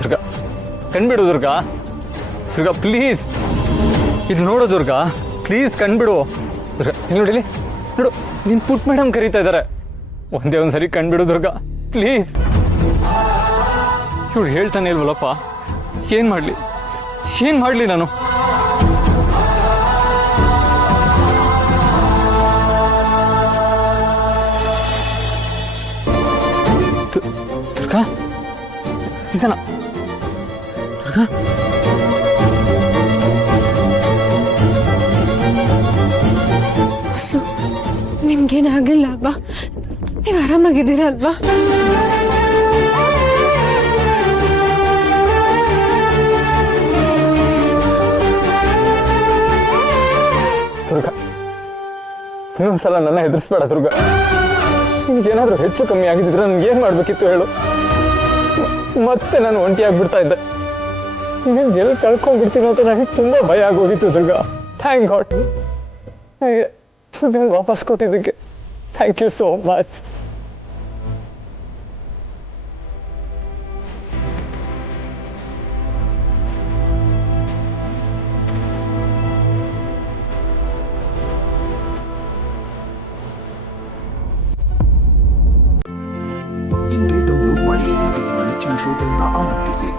Durga ಕಣ್ಬಿಡು Durga. Durga please ಇಲ್ಲಿ ನೋಡು Durga, please ಕಣ್ಬಿಡು. Durga ಇಲ್ಲಿ ನೋಡಿಲಿ, ನೋಡು ನಿನ್ನ ಪುಟ್ ಮೇಡಮ್ ಕರೀತಾ ಇದ್ದಾರೆ. ಒಂದೇ ಒಂದ್ಸರಿ ಕಣ್ಬಿಡು ದುರ್ಗಾ ಪ್ಲೀಸ್. ಇವಳು ಹೇಳ್ತಾನೆ ಇಲ್ವಲ್ಲಪ್ಪ, ಏನು ಮಾಡಲಿ ನಾನು? ದುರ್ಗಾ ಇದನ್ನ ದುರ್ಗಾ ಸೊ ನಿಮ್ಗೇನಾಗಿಲ್ಲ ಅಲ್ವಾ? ನೀವು ಆರಾಮಾಗಿದ್ದೀರಾ ಅಲ್ವಾ? ದುರ್ಗಾ ಇನ್ನೊಂದ್ಸಲ ನನ್ನ ಹೆದರ್ಸ್ಬೇಡ ದುರ್ಗಾ. ನಿನ್ಗೇನಾದ್ರೂ ಹೆಚ್ಚು ಕಮ್ಮಿ ಆಗಿದ್ರೆ ನನ್ಗೆ ಏನು ಮಾಡಬೇಕಿತ್ತು ಹೇಳು? ಮತ್ತೆ ನಾನು ಒಂಟಿ ಆಗ್ಬಿಡ್ತಾ ಇದ್ದೆ. ನೀನು ಎಲ್ಲಿ ಕಳ್ಕೊಂಡ್ಬಿಡ್ತೀನೋ ಅಂತ ನನಗೆ ತುಂಬ ಭಯ ಆಗೋಗಿತ್ತು ದುರ್ಗಾ. ಥ್ಯಾಂಕ್ ಗಾಡ್ ನನಗೆ ದುರ್ಗಾ ವಾಪಸ್ ಕೊಟ್ಟಿದ್ದಕ್ಕೆ ಥ್ಯಾಂಕ್ ಯು ಸೋ ಮಚ್. ಹಿಂಗೆ ಡೌನ್ಲೋಡ್ ಮಾಡಿ ಮತ್ತು ನೆಚ್ಚಿನ ಶೋಗಳನ್ನ ಆನಂದಿಸಿ.